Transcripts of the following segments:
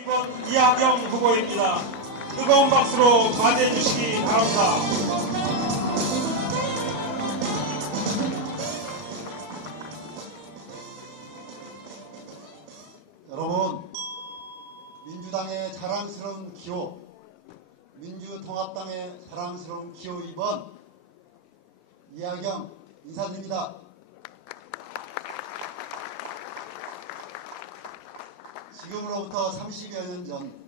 이번 이하경 후보입니다. 뜨거운 박수로 맞이해 주시기 바랍니다. 여러분, 민주당의 자랑스러운 기호, 민주통합당의 자랑스러운 기호 2번 이하경 인사드립니다. 지금으로부터 30여 년 전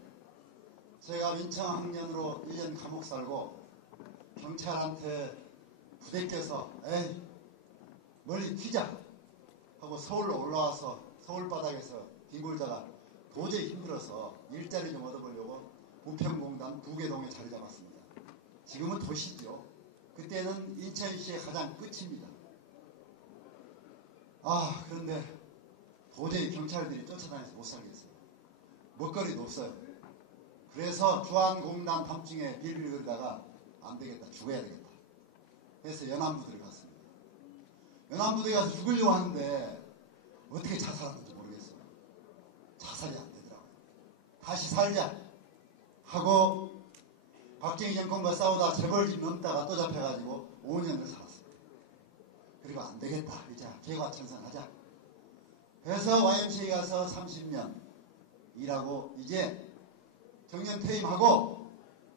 제가 민청학년으로 1년 감옥 살고 경찰한테 부대껴서 에이 멀리 튀자 하고 서울로 올라와서 서울바닥에서 뒹굴다가 도저히 힘들어서 일자리 좀 얻어보려고 부평공단 부계동에 자리 잡았습니다. 지금은 도시죠. 그때는 인천시의 가장 끝입니다. 그런데 도저히 경찰들이 쫓아다녀서 못 살겠어요. 먹거리도 없어요. 그래서 주한공단 밤중에 빌빌 거리다가 안 되겠다, 죽어야 되겠다. 그래서 연안부두를 갔습니다. 연안부두에 가서 죽으려고 하는데 어떻게 자살하는지 모르겠어요. 자살이 안 되더라고요. 다시 살자 하고 박정희 정권과 싸우다 재벌집 넘다가 또 잡혀가지고 5년을 살았어요. 그리고 안 되겠다, 이제 개과천선하자. 그래서 YMCA 가서 30년 일하고 이제 정년 퇴임하고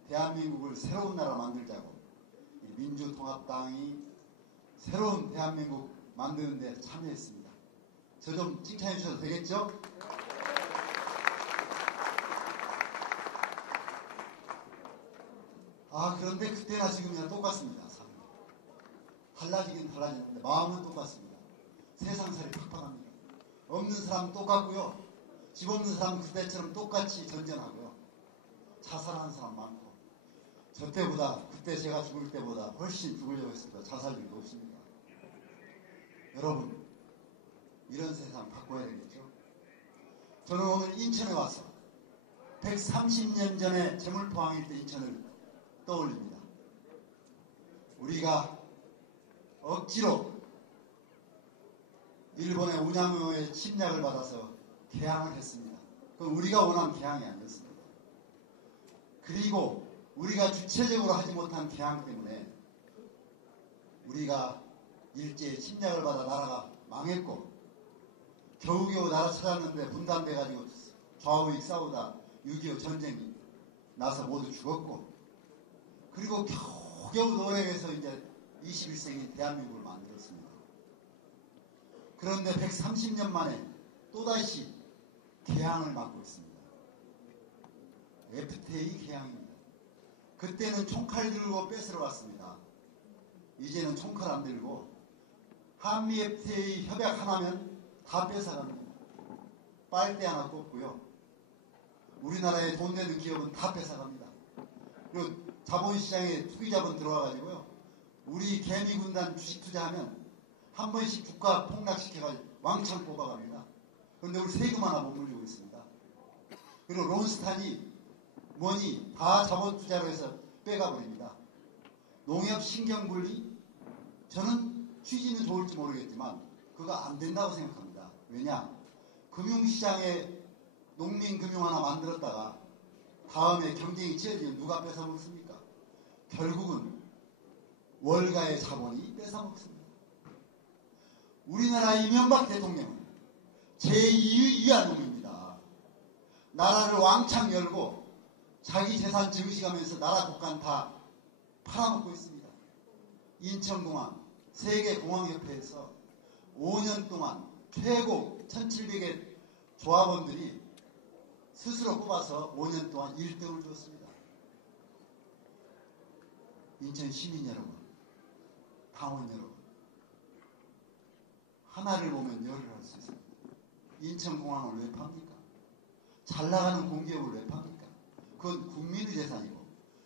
대한민국을 새로운 나라 만들자고 민주통합당이 새로운 대한민국 만드는 데 참여했습니다. 저 좀 칭찬해 주셔도 되겠죠? 그런데 그때나 지금이나 똑같습니다. 달라지긴 달라지는데 마음은 똑같습니다. 세상살이 팍팍합니다. 없는 사람은 똑같고요. 집 없는 사람은 그때처럼 똑같이 전전하고요. 자살하는 사람 많고 저 때보다 그때 제가 죽을 때보다 훨씬 죽으려고 했습니다. 자살률도 없습니다. 여러분, 이런 세상 바꿔야 되겠죠? 저는 오늘 인천에 와서 130년 전에 제물포항일 때 인천을 떠올립니다. 우리가 억지로 일본의 운양호의 침략을 받아서 개항을 했습니다. 그건 우리가 원한 개항이 아니었습니다. 그리고 우리가 주체적으로 하지 못한 개항 때문에 우리가 일제의 침략을 받아 나라가 망했고 겨우겨우 나라 찾았는데 분단돼가지고 좌우익 싸우다 6.25 전쟁이 나서 모두 죽었고 그리고 겨우겨우 노력해서 이제 21세기 대한민국을 만들었습니다. 그런데 130년 만에 또다시 개항을 맞고 있습니다. FTA 개항입니다. 그때는 총칼 들고 뺏으러 왔습니다. 이제는 총칼 안 들고 한미 FTA 협약 하나면 다 뺏어갑니다. 빨대 하나 꽂고요. 우리나라에 돈 내는 기업은 다 뺏어갑니다. 그리고 자본시장에 투기자본 들어와가지고요. 우리 개미군단 주식 투자하면 한 번씩 주가 폭락시켜가지고 왕창 뽑아갑니다. 그런데 우리 세금 하나 못 물리고 있습니다. 그리고 론스탄이 뭐니 다 자본 투자로 해서 빼가버립니다. 농협 신경분리 저는 취지는 좋을지 모르겠지만 그거 안 된다고 생각합니다. 왜냐? 금융시장에 농민금융 하나 만들었다가 다음에 경쟁이 치열해지면 누가 뺏어먹습니까? 결국은 월가의 자본이 뺏어먹습니다. 우리나라 이명박 대통령은 제2의 이하놈입니다. 나라를 왕창 열고 자기 재산 증식하면서 나라 국간 다 팔아먹고 있습니다. 인천공항 세계공항협회에서 5년 동안 최고 1700의 조합원들이 스스로 뽑아서 5년 동안 1등을 줬습니다. 인천 시민 여러분, 당원 여러분, 하나를 보면 열을 할 수 있습니다. 인천공항을 왜 팝니까? 잘 나가는 공기업을 왜 팝니까? 그건 국민의 재산이고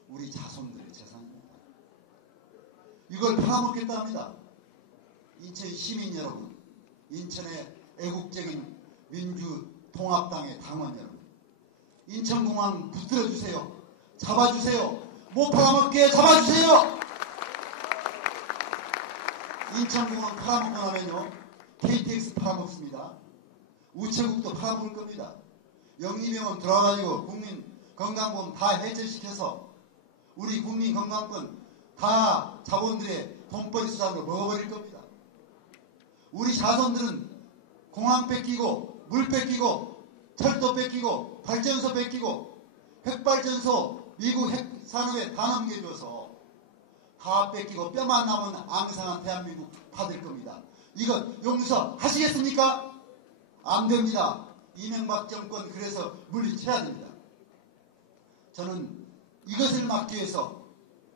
우리 자손들의 재산입니다. 이걸 팔아먹겠다 합니다. 인천 시민 여러분, 인천의 애국적인 민주통합당의 당원 여러분, 인천공항 붙들어주세요. 잡아주세요. 못 팔아먹게 잡아주세요. 인천공항 팔아먹고 나면요 KTX 팔아먹습니다. 우체국도 팔아먹을 겁니다. 영리병원 들어가지고 국민건강보험 다 해체시켜서 우리 국민건강권 다 자본들의 돈벌이 수단으로 먹어버릴 겁니다. 우리 자손들은 공항 뺏기고 물 뺏기고 철도 뺏기고 발전소 뺏기고 핵발전소 미국 핵산업에 다 넘겨줘서 다 뺏기고 뼈만 남은 앙상한 대한민국 받을 겁니다. 이거 용서하시겠습니까? 안 됩니다. 이명박 정권 그래서 물리쳐야 됩니다. 저는 이것을 막기 위해서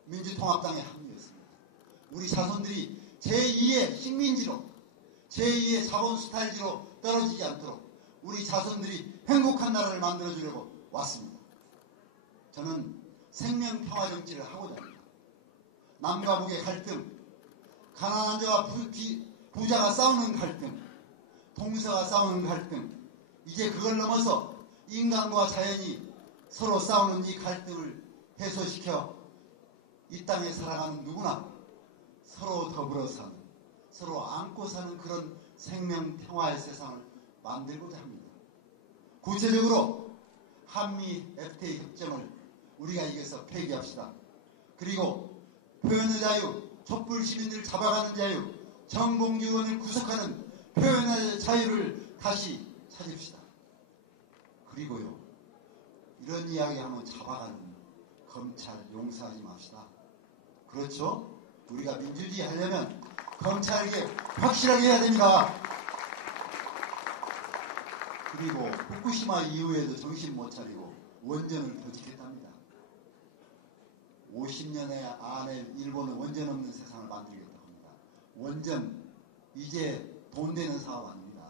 민주통합당에 합류했습니다. 우리 자손들이 제2의 식민지로 제2의 자본수탈지로 떨어지지 않도록 우리 자손들이 행복한 나라를 만들어주려고 왔습니다. 저는 생명평화정치를 하고자 합니다. 남과 북의 갈등, 가난한 자와 부자가 싸우는 갈등, 동서가 싸우는 갈등, 이제 그걸 넘어서 인간과 자연이 서로 싸우는 이 갈등을 해소시켜 이 땅에 살아가는 누구나 서로 더불어 사는, 서로 안고 사는 그런 생명평화의 세상을 만들고자 합니다. 구체적으로 한미 FTA 협정을 우리가 이겨서 폐기합시다. 그리고 표현의 자유, 촛불 시민들 잡아가는 자유, 정봉주의원을 구속하는 표현의 자유를 다시 찾읍시다. 그리고요, 이런 이야기하면 잡아가는 검찰 용서하지 맙시다. 그렇죠? 우리가 민주주의 하려면 검찰에게 확실하게 해야 됩니다. 그리고 후쿠시마 이후에도 정신 못 차리고 원전을 조직했답니다. 50년의 안에 일본은 원전 없는 세상을 만들겠다고 합니다. 원전 이제 돈 되는 사업 아닙니다.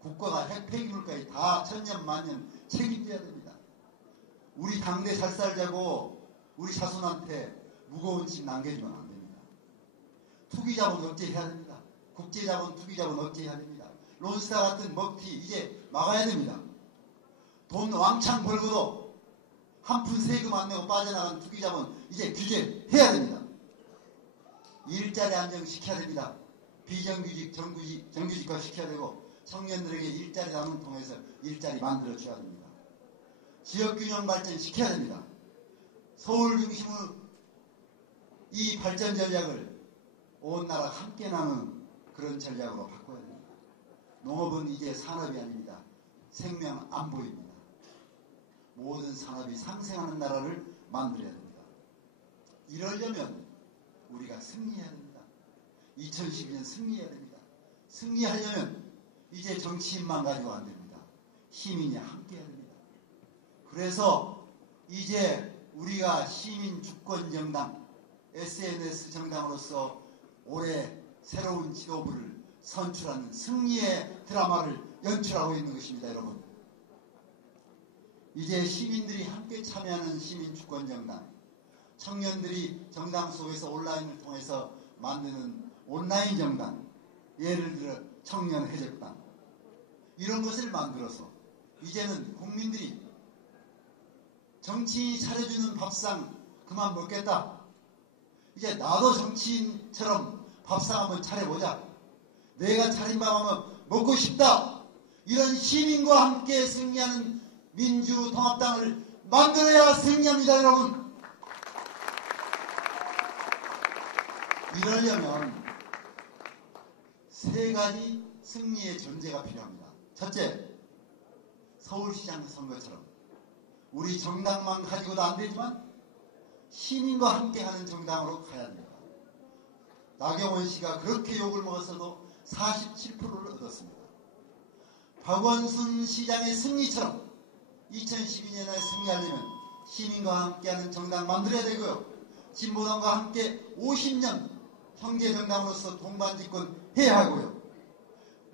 국가가 핵 폐기물까지 다 천년 만년 책임져야 됩니다. 우리 당대 잘 살자고 우리 자손한테 무거운 짐 남겨주면 안 됩니다. 투기자본 억제해야 됩니다. 국제자본 투기자본 억제해야 됩니다. 론스타 같은 먹튀 이제 막아야 됩니다. 돈 왕창 벌고도 한 푼 세금 안 내고 빠져나간 투기자본 이제 규제해야 됩니다. 일자리 안정시켜야 됩니다. 비정규직, 정규직화 시켜야 되고 청년들에게 일자리 나눔을 통해서 일자리 만들어줘야 됩니다. 지역균형 발전 시켜야 됩니다. 서울 중심으로 이 발전 전략을 온 나라 함께 나누는 그런 전략으로 바꿔야 됩니다. 농업은 이제 산업이 아닙니다. 생명 안보입니다. 모든 산업이 상생하는 나라를 만들어야 됩니다. 이러려면 우리가 승리해야 됩니다. 2012년 승리해야 됩니다. 승리하려면 이제 정치인만 가지고 안 됩니다. 시민이 함께 해야 됩니다. 그래서 이제 우리가 시민주권정당, SNS 정당으로서 올해 새로운 지도부를 선출하는 승리의 드라마를 연출하고 있는 것입니다. 여러분, 이제 시민들이 함께 참여하는 시민주권정당, 청년들이 정당 속에서 온라인을 통해서 만드는 온라인 정당, 예를 들어 청년해적당, 이런 것을 만들어서 이제는 국민들이 정치인이 차려주는 밥상 그만 먹겠다. 이제 나도 정치인처럼 밥상 한번 차려보자. 내가 차린 밥 한번 먹고 싶다. 이런 시민과 함께 승리하는 민주통합당을 만들어야 승리합니다, 여러분. 이러려면 세 가지 승리의 전제가 필요합니다. 첫째, 서울시장 선거처럼 우리 정당만 가지고도 안 되지만 시민과 함께하는 정당으로 가야 됩니다. 나경원 씨가 그렇게 욕을 먹었어도 47%를 얻었습니다. 박원순 시장의 승리처럼 2012년에 승리하려면 시민과 함께하는 정당 만들어야 되고요. 진보당과 함께 50년 형제정당으로서 동반집권 해야 하고요.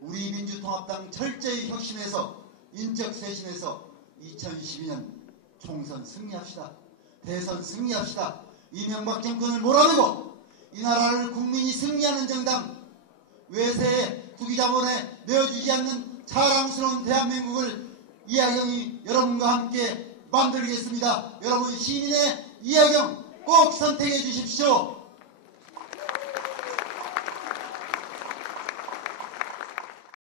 우리 민주통합당 철저히 혁신해서 인적 쇄신해서 2012년 총선 승리합시다. 대선 승리합시다. 이명박 정권을 몰아내고 이 나라를 국민이 승리하는 정당, 외세의 투기자본에 내어주지 않는 자랑스러운 대한민국을 이하경이 여러분과 함께 만들겠습니다. 여러분, 시민의 이하경 꼭 선택해 주십시오.